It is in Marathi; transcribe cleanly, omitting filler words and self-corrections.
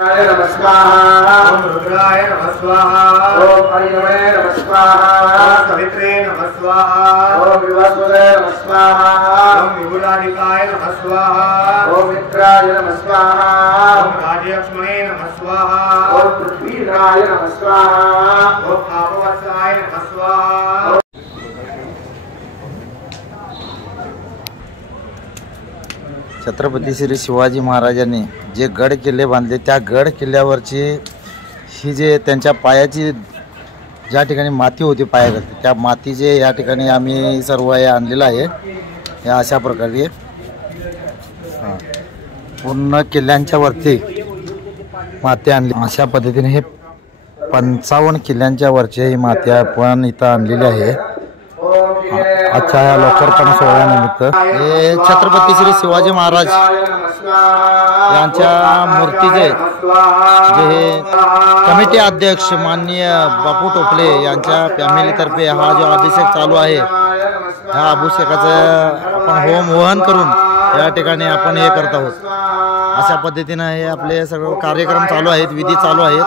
नमः स्वाहा। ओम रुद्राय नमः स्वाहा। ओम हरिणवे नमः स्वाहा। ओम सवित्रे नमः स्वाहा। ओम विवस्वते नमः स्वाहा। ओम विभुलाधिकाय नमः स्वाहा। ओम मित्राय नमः स्वाहा। ओम राजलक्ष्मणे नमः स्वाहा। ओम पृथ्वीराय नमः स्वाहा। ओम आपवत्साय नमः स्वाहा। छत्रपती श्री शिवाजी महाराजांनी जे गड किल्ले बांधले त्या गड किल्ल्यावरची ही जे त्यांच्या पायाची ज्या ठिकाणी माती होती पायावरती त्या मातीचे या ठिकाणी आम्ही सर्व हे आणलेलं आहे। या अशा प्रकारे पूर्ण किल्ल्यांच्या वरती माती आणली। अशा पद्धतीने हे 55 किल्ल्यांच्या वरची ही माती आपण इथं आणलेली आहे। अच्छा या लोकार्पण सोहळ्यानिमित्त हे छत्रपती श्री शिवाजी महाराज यांच्या मूर्तीचे जे हे कमिटी अध्यक्ष माननीय बापू टोपले यांच्या फॅमिलीतर्फे हा जो अभिषेक चालू आहे ह्या अभिषेकाचं आपण होम वहन करून या ठिकाणी आपण हे करत आहोत। अशा पद्धतीने हे आपले सगळे कार्यक्रम चालू आहेत, विधी चालू आहेत।